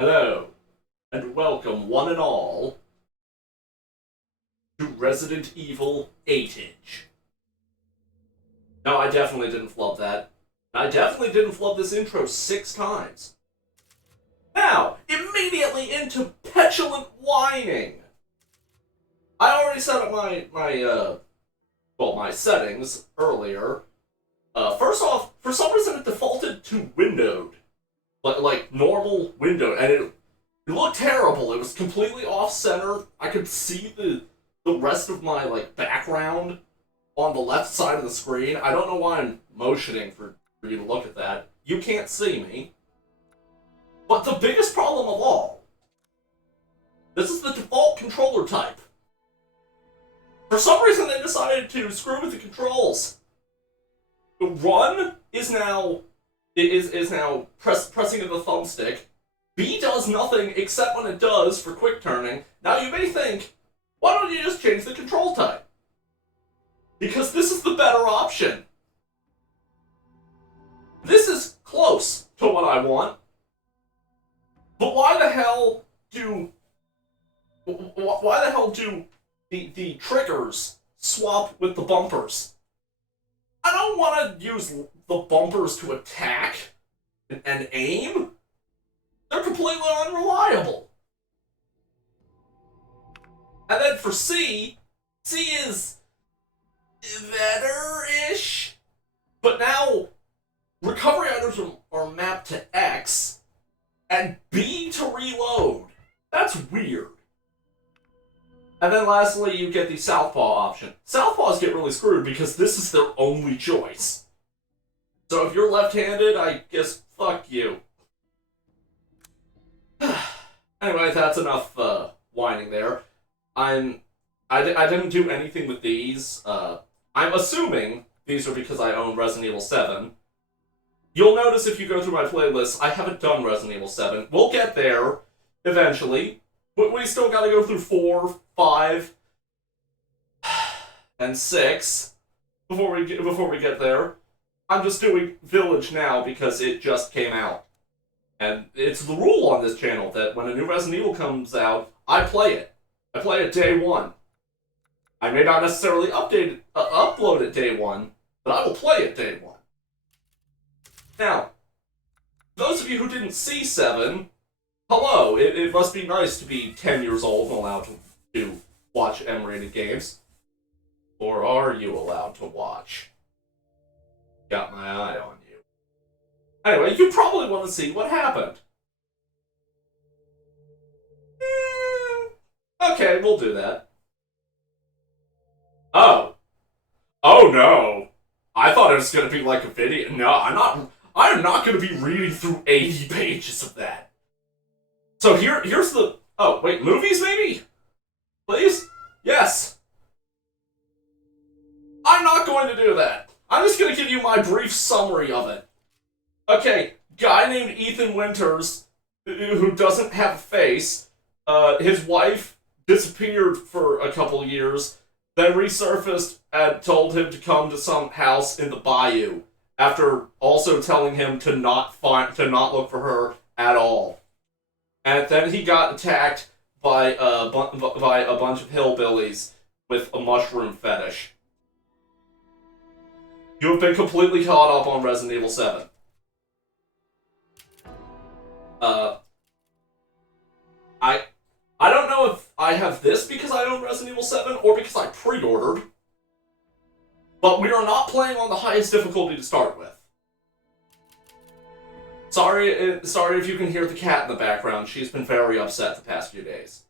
Hello, and welcome one and all to Resident Evil 8-inch. No, I definitely didn't flub that. I definitely didn't flub this intro 6 times. Now, immediately into petulant whining. I already set up my settings earlier. First off, for some reason it defaulted to windowed. Like normal windowed, and it looked terrible. It was completely off-center. I could see the rest of my, background on the left side of the screen. I don't know why I'm motioning for you to look at that. You can't see me. But the biggest problem of all, this is the default controller type. For some reason, they decided to screw with the controls. The run is now pressing of the thumbstick. B does nothing except when it does for quick turning. Now you may think, why don't you just change the control type? Because this is the better option. This is close to what I want. But why the hell do the triggers swap with the bumpers? I don't want to use the bumpers to attack and aim. They're completely unreliable. And then for C is better-ish. But now, recovery items are mapped to X, and B to reload. That's weird. And then lastly, you get the Southpaw option. Southpaws get really screwed because this is their only choice. So if you're left-handed, I guess fuck you. Anyway, that's enough whining there. I didn't do anything with these. I'm assuming these are because I own Resident Evil 7. You'll notice if you go through my playlist, I haven't done Resident Evil 7. We'll get there eventually. But we still gotta go through 4, 5, and 6 before we get there. I'm just doing Village now because it just came out. And it's the rule on this channel that when a new Resident Evil comes out, I play it. I play it day one. I may not necessarily upload it day one, but I will play it day one. Now, those of you who didn't see 7, hello, it must be nice to be 10 years old and allowed to watch M-rated games. Or are you allowed to watch? Got my eye on you. Anyway, you probably want to see what happened. Okay, we'll do that. Oh. Oh no. I thought it was going to be like a video. No, I am not going to be reading through 80 pages of that. So here's the... Oh, wait, movies maybe? Please? Yes. I'm not going to do that. I'm just going to give you my brief summary of it. Okay, guy named Ethan Winters, who doesn't have a face, his wife disappeared for a couple years, then resurfaced and told him to come to some house in the bayou, after also telling him to not look for her at all. And then he got attacked by a bunch of hillbillies with a mushroom fetish. You have been completely caught up on Resident Evil 7. I don't know if I have this because I own Resident Evil 7 or because I pre-ordered, but we are not playing on the highest difficulty to start with. Sorry if you can hear the cat in the background. She's been very upset the past few days.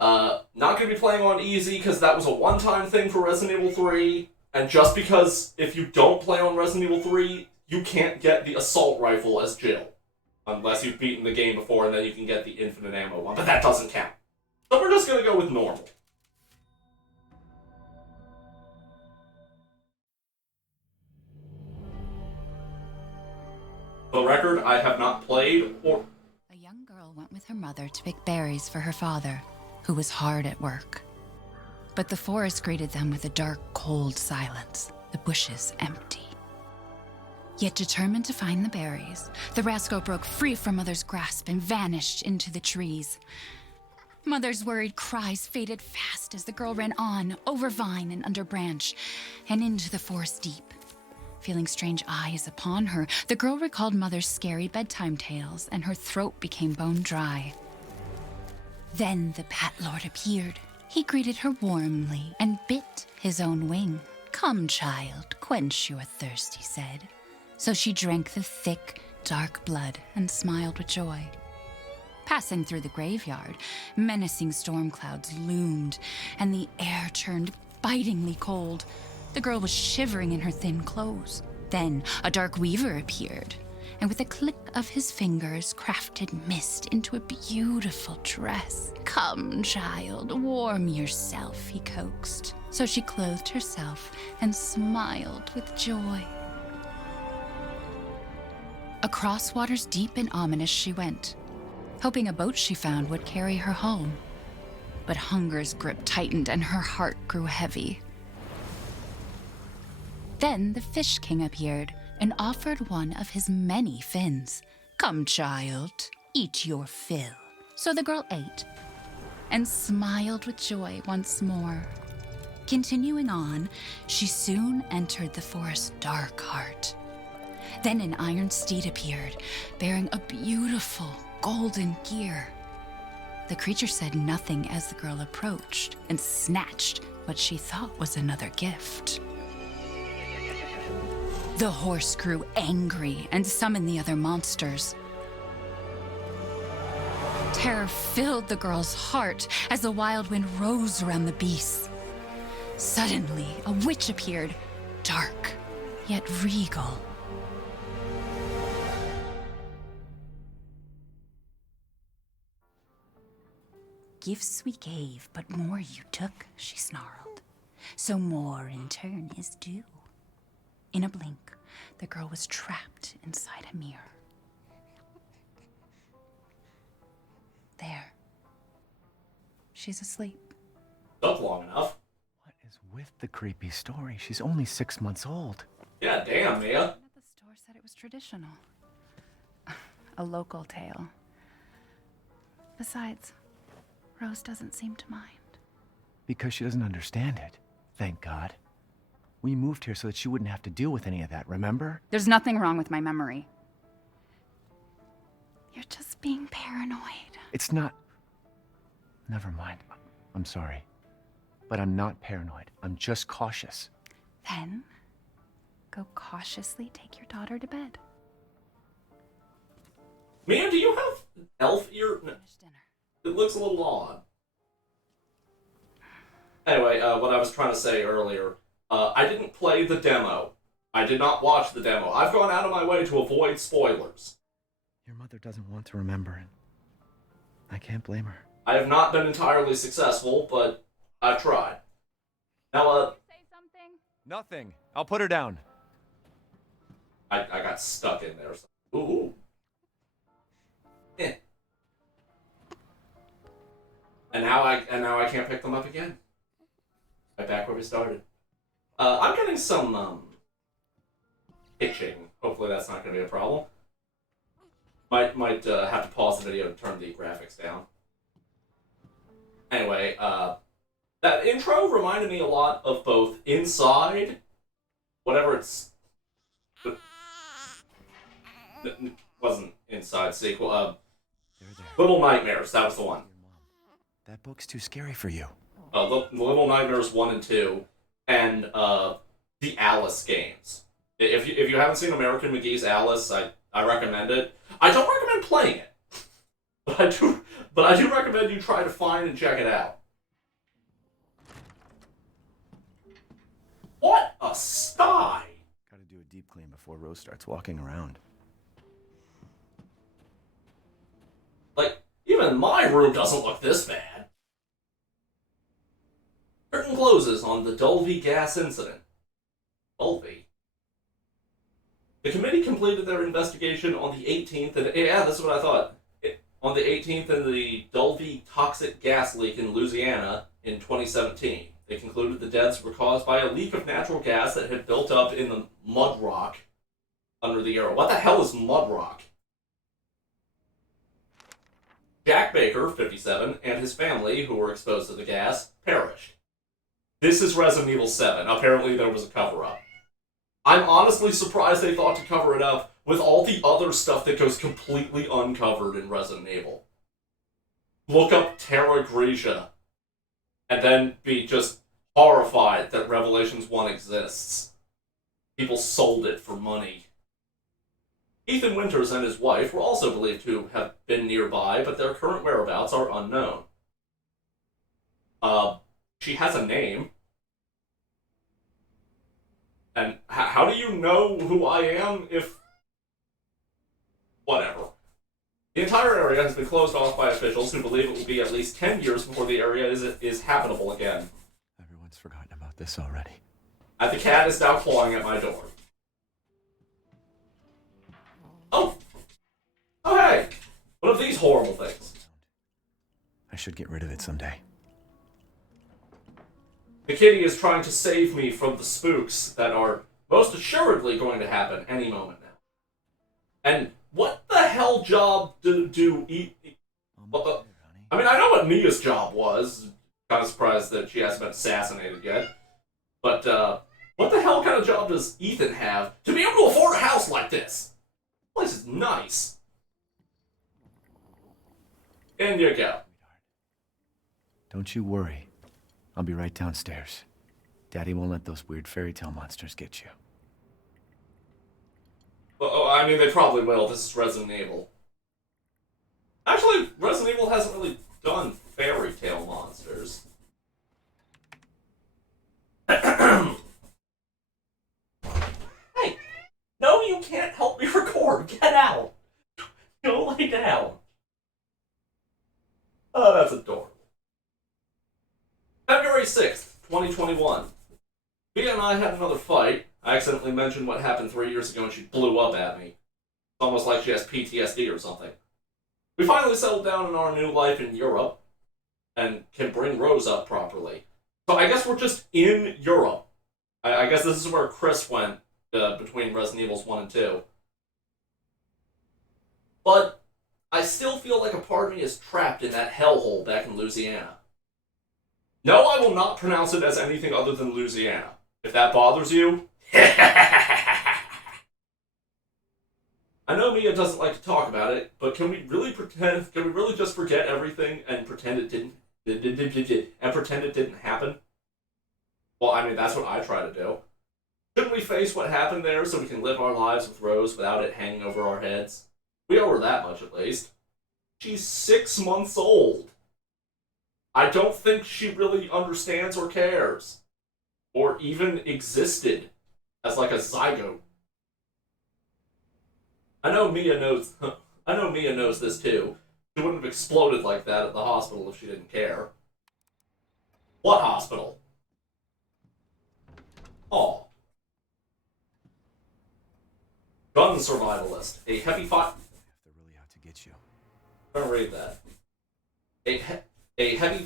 Not going to be playing on easy because that was a one-time thing for Resident Evil 3, and just because if you don't play on Resident Evil 3, you can't get the assault rifle as Jill. Unless you've beaten the game before, and then you can get the infinite ammo one, but that doesn't count. So we're just gonna go with normal. For the record, I have not played or... A young girl went with her mother to pick berries for her father, who was hard at work. But the forest greeted them with a dark, cold silence, the bushes empty. Yet determined to find the berries, the rascal broke free from Mother's grasp and vanished into the trees. Mother's worried cries faded fast as the girl ran on, over vine and under branch, and into the forest deep. Feeling strange eyes upon her, the girl recalled Mother's scary bedtime tales, and her throat became bone dry. Then the Bat Lord appeared. He greeted her warmly and bit his own wing. "Come, child, quench your thirst," he said. So she drank the thick, dark blood and smiled with joy. Passing through the graveyard, menacing storm clouds loomed, and the air turned bitingly cold. The girl was shivering in her thin clothes. Then a dark weaver appeared, and with a click of his fingers crafted mist into a beautiful dress. "Come, child, warm yourself," he coaxed. So she clothed herself and smiled with joy. Across waters deep and ominous she went, hoping a boat she found would carry her home. But hunger's grip tightened and her heart grew heavy. Then the Fish King appeared and offered one of his many fins. "Come, child, eat your fill." So the girl ate and smiled with joy once more. Continuing on, she soon entered the forest's dark heart. Then an iron steed appeared, bearing a beautiful golden gear. The creature said nothing as the girl approached and snatched what she thought was another gift. The horse grew angry and summoned the other monsters. Terror filled the girl's heart as the wild wind rose around the beasts. Suddenly, a witch appeared, dark yet regal. "Gifts we gave, but more you took," she snarled. "So more in turn is due." In a blink, the girl was trapped inside a mirror. There. She's asleep. Up long enough. What is with the creepy story? She's only 6 months old. Yeah, damn, Mia. At the store said it was traditional. A local tale. Besides, Rose doesn't seem to mind. Because she doesn't understand it. Thank God. We moved here so that she wouldn't have to deal with any of that, remember? There's nothing wrong with my memory. You're just being paranoid. It's not... Never mind. I'm sorry. But I'm not paranoid. I'm just cautious. Then, go cautiously take your daughter to bed. Mia, do you have elf ear? Finish dinner. It looks a little odd. Anyway, what I was trying to say earlier, I didn't play the demo. I did not watch the demo. I've gone out of my way to avoid spoilers. Your mother doesn't want to remember it. I can't blame her. I have not been entirely successful, but I've tried. Now, Say something? Nothing. I'll put her down. I got stuck in there. Ooh. Eh. And now I can't pick them up again. Right back where we started. I'm getting some itching. Hopefully that's not going to be a problem. Might have to pause the video to turn the graphics down. Anyway, that intro reminded me a lot of both Inside, whatever it's... It wasn't Inside sequel, They're there. Little Nightmares, that was the one. Your mom. That book's too scary for you. The Little Nightmares 1 and 2, and the Alice games. If you haven't seen American McGee's Alice, I recommend it. I don't recommend playing it, but I do recommend you try to find and check it out. What a sty! Gotta do a deep clean before Rose starts walking around. Like, even my room doesn't look this bad. Curtain closes on the Dulvey gas incident. Dulvey? The committee completed their investigation on the 18th, and yeah, that's what I thought. On the 18th in the Dulvey toxic gas leak in Louisiana in 2017. They concluded the deaths were caused by a leak of natural gas that had built up in the mud rock under the arrow. What the hell is Mudrock? Jack Baker, 57, and his family, who were exposed to the gas, perished. This is Resident Evil 7. Apparently there was a cover-up. I'm honestly surprised they thought to cover it up with all the other stuff that goes completely uncovered in Resident Evil. Look up Terra Grigia, and then be just horrified that Revelations 1 exists. People sold it for money. Ethan Winters and his wife were also believed to have been nearby, but their current whereabouts are unknown. She has a name. And how do you know who I am if... Whatever. The entire area has been closed off by officials who believe it will be at least 10 years before the area is habitable again. Everyone's forgotten about this already. And the cat is now clawing at my door. Oh! Oh, hey! What of these horrible things? I should get rid of it someday. The kitty is trying to save me from the spooks that are most assuredly going to happen any moment now. And what the hell job do I mean, I know what Mia's job was. Kind of surprised that she hasn't been assassinated yet. But, what the hell kind of job does Ethan have to be able to afford a house like this? This place is nice. In you go. Don't you worry. I'll be right downstairs. Daddy won't let those weird fairy tale monsters get you. Well, I mean, they probably will. This is Resident Evil. Actually, Resident Evil hasn't really done fairy tale monsters. Hey! No, you can't help me record! Get out! Go lay down. Oh, that's adorable. February 6th, 2021. Mia and I had another fight. I accidentally mentioned what happened 3 years ago and she blew up at me. It's almost like she has PTSD or something. We finally settled down in our new life in Europe and can bring Rose up properly. So I guess we're just in Europe. I guess this is where Chris went between Resident Evils 1 and 2. But I still feel like a part of me is trapped in that hellhole back in Louisiana. No, I will not pronounce it as anything other than Louisiana. If that bothers you... I know Mia doesn't like to talk about it, but can we really just forget everything and pretend it didn't happen? Well, I mean, that's what I try to do. Shouldn't we face what happened there so we can live our lives with Rose without it hanging over our heads? We owe her that much, at least. She's 6 months old. I don't think she really understands or cares. Or even existed as like a zygote. I know Mia knows this too. She wouldn't have exploded like that at the hospital if she didn't care. What hospital? Aw. Gun survivalist. A heavy fire. They're really out to get you. I'm gonna read that. A heavy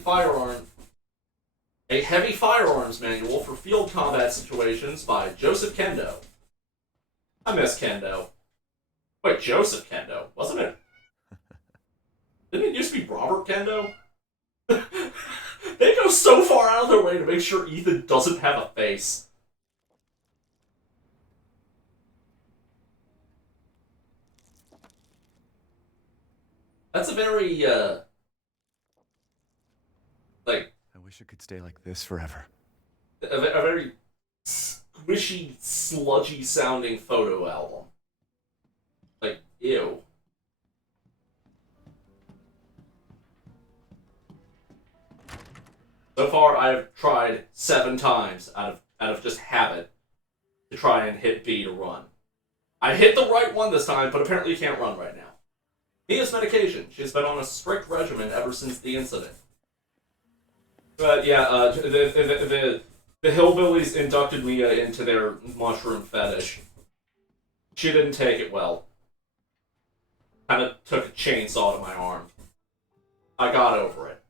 firearms manual for field combat situations by Joseph Kendo. I miss Kendo. Wait, Joseph Kendo, wasn't it? Didn't it used to be Robert Kendo? They go so far out of their way to make sure Ethan doesn't have a face. That's a very, like... I wish it could stay like this forever. A very squishy, sludgy sounding photo album. Like, ew. So far, I've tried 7 times out of just habit to try and hit B to run. I hit the right one this time, but apparently you can't run right now. Mia's medication. She's been on a strict regimen ever since the incident. But yeah, the hillbillies inducted Mia into their mushroom fetish. She didn't take it well. Kind of took a chainsaw to my arm. I got over it.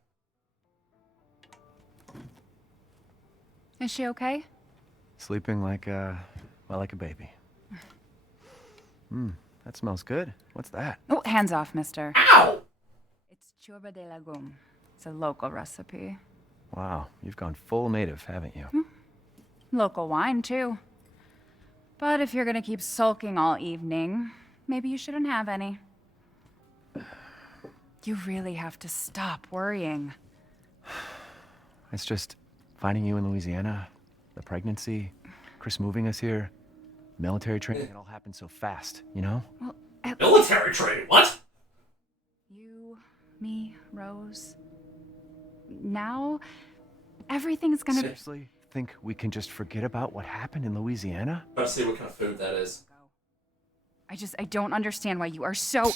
Is she okay? Sleeping like a baby. That smells good. What's that? Oh, hands off, mister. Ow! It's churba de legume. It's a local recipe. Wow, you've gone full native, haven't you? Local wine, too. But if you're gonna keep sulking all evening, maybe you shouldn't have any. You really have to stop worrying. It's just finding you in Louisiana, the pregnancy, Chris moving us here, military training. It all happened so fast, you know? Well, at Military training, what? you, me, Rose. Now, everything's gonna be... Seriously? Think we can just forget about what happened in Louisiana? Trying to see what kind of food that is. I don't understand why you are so...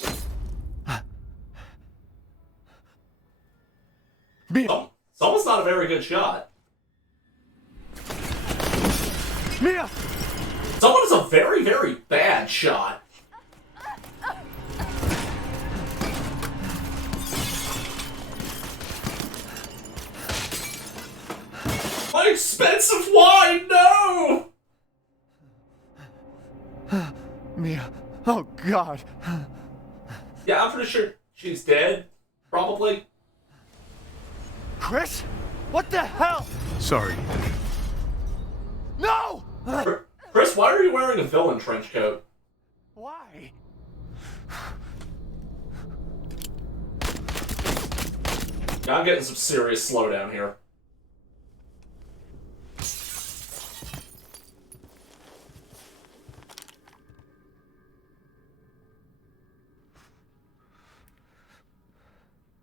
Mia! Someone's not a very good shot. Mia! Someone is a very, very bad shot. My expensive wine, no! Mia. Oh, God. Yeah, I'm pretty sure she's dead. Probably. Chris? What the hell? Sorry. No! Chris, why are you wearing a villain trench coat? Why? Yeah, I'm getting some serious slowdown here.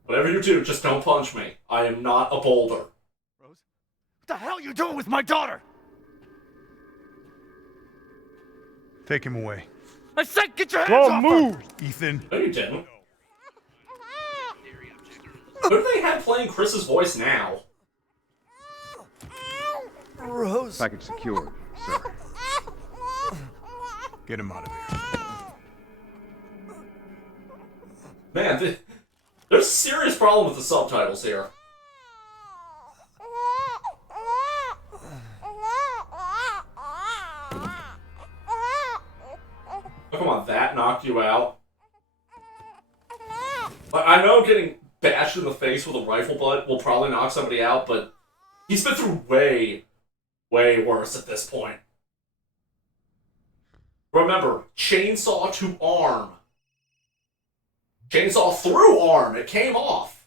Whatever you do, just don't punch me. I am not a boulder. Rose? What the hell are you doing with my daughter? Take him away. I said get your hands off her! Move! Ethan. No, you didn't. Who do they have playing Chris's voice now? Rose. Package secured, sir. Get him out of here. Man, there's a serious problem with the subtitles here. Oh, come on, that knocked you out. I know getting bashed in the face with a rifle butt will probably knock somebody out, but he's been through way, way worse at this point. Remember, chainsaw to arm. Chainsaw through arm, it came off.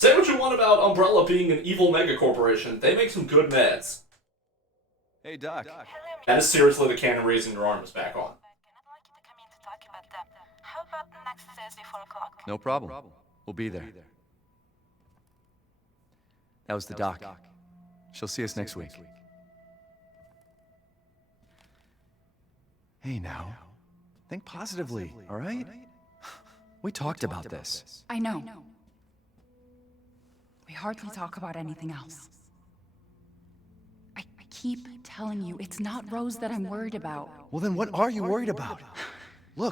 Say what you want about Umbrella being an evil mega corporation, they make some good meds. Hey, Doc. That is seriously the cannon raising your arm is back on. How about next Thursday, 4 o'clock? No problem. We'll be there. That was the doc. She'll see us next week. Hey, now. Think positively, all right? We talked about this. I know. We hardly talk about anything else. I keep telling you, it's not Rose that I'm worried about. Well, then what are you worried about?